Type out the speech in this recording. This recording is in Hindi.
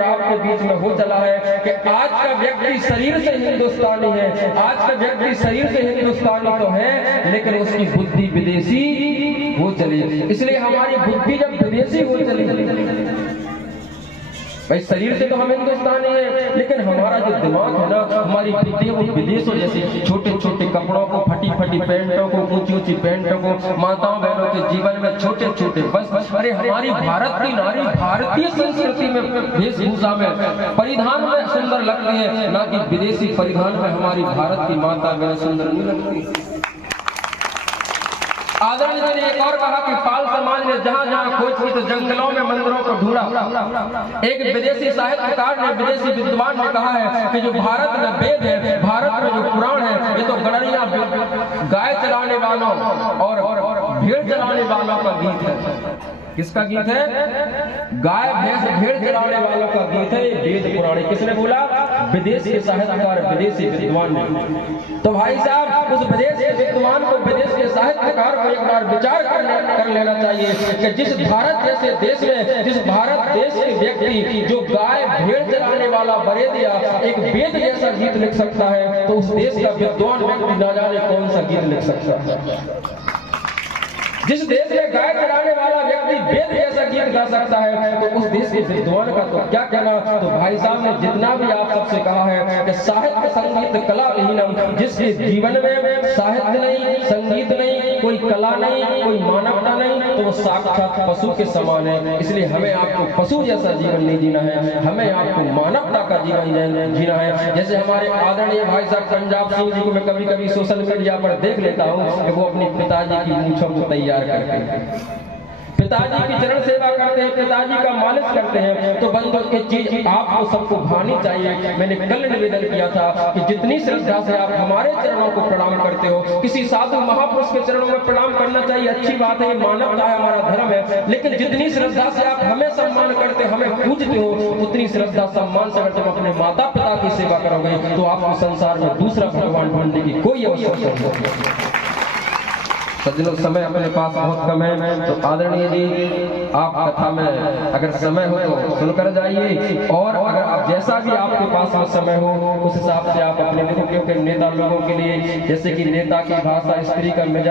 और आपके बीच में हो चला है कि आज का व्यक्ति शरीर से हिंदुस्तानी है, आज का व्यक्ति शरीर से हिंदुस्तानी तो है, लेकिन उसकी बुद्धि विदेशी हो चली। इसलिए हमारी बुद्धि जब विदेशी हो चली, भाई शरीर से तो हम हिंदुस्तानी है, लेकिन हमारा जो दिमाग है ना, हमारी बुद्धि वो विदेशों जैसे छोटे छोटे कपड़ों को, फटी फटी पैंटों को, ऊंची ऊंची पैंटों को, माताओं बहनों के जीवन में छोटे छोटे बस। अरे हमारी भारत की नारी भारतीय संस्कृति में, वेशभूषा में, परिधान में सुंदर लगती है, ना कि विदेशी परिधान में हमारी भारत की माता बहन सुंदर नहीं लगती। आदरणीय जी ने एक और कहा कि पाल समाज ने जहां जहां खोज की तो जंगलों में मंदिरों को ढूंढा। एक विदेशी साहित्यकार ने, विदेशी विद्वान ने कहा है कि जो भारत में वेद है, भारत में जो पुराण है, ये तो गणरिया गाय चलाने वालों और भेड़ चलाने वालों का गीत है। किसका गीत है? गाय भैंस भेड़ चलाने वालों का गीत है, वेद पुराण। किसने बोला? विदेशी साहित्यकार, विदेशी विद्वान ने। तो भाई साहब, उस विदेशी विद्वान को, विदेश के साहित्यकार को एक बार विचार कर लेना चाहिए कि जिस भारत जैसे देश में, जिस भारत देश के व्यक्ति जो गाय भेड़ चलाने वाला बरेदिया एक वेद जैसा गीत लिख सकता है, तो उस देश का विद्वान व्यक्ति ना जाने कौन सा गीत लिख सकता है। जिस देश में गाय चराने वाला व्यक्ति वेद जैसा गीत गा सकता है, तो उस देश के विद्वान का तो क्या कहना। तो भाई साहब ने जितना भी आप सबसे कहा है कि साहित्य संगीत कला विहीनम, जिसके जीवन में साहित्य नहीं, संगीत नहीं, कोई कला नहीं, कोई मानवता नहीं, तो वो साक्षात पशु के समान है। इसलिए हमें आपको पशु जैसा जीवन नहीं जीना है, हमें आपको मानवता का जीवन जीना है। जैसे हमारे आदरणीय भाई साहब पंजाब सिंह जी को मैं कभी कभी सोशल मीडिया पर देख लेता हूँ कि वो अपने पिताजी की मूंछों को तैयार करते हैं, पिताजी की चरण सेवा करते हैं, पिताजी का मालिश करते हैं। तो बंधुओं, एक चीज आपको सबको भानी चाहिए। मैंने कल निवेदन किया था कि जितनी श्रद्धा से आप हमारे चरणों को प्रणाम करते हो, किसी साधु महापुरुष के चरणों में प्रणाम करना चाहिए, अच्छी बात है, मानवता है, हमारा धर्म है। लेकिन जितनी श्रद्धा से आप हमें सम्मान करते हो, हमें पूजते हो, उतनी श्रद्धा सम्मान से अगर तुम अपने माता पिता की सेवा करोगे तो आपको संसार में दूसरा भगवान ढूंढने की कोई आवश्यकता नहीं। सज्जनों, समय अपने पास बहुत कम है, तो आदरणीय जी आप कथा में अगर समय हो तो सुनकर जाइए, और अगर आप जैसा भी आपके पास में समय हो उस हिसाब से आप अपने देखो, क्योंकि नेता लोगों के लिए, जैसे कि नेता की भाषा, स्त्री का मिजाज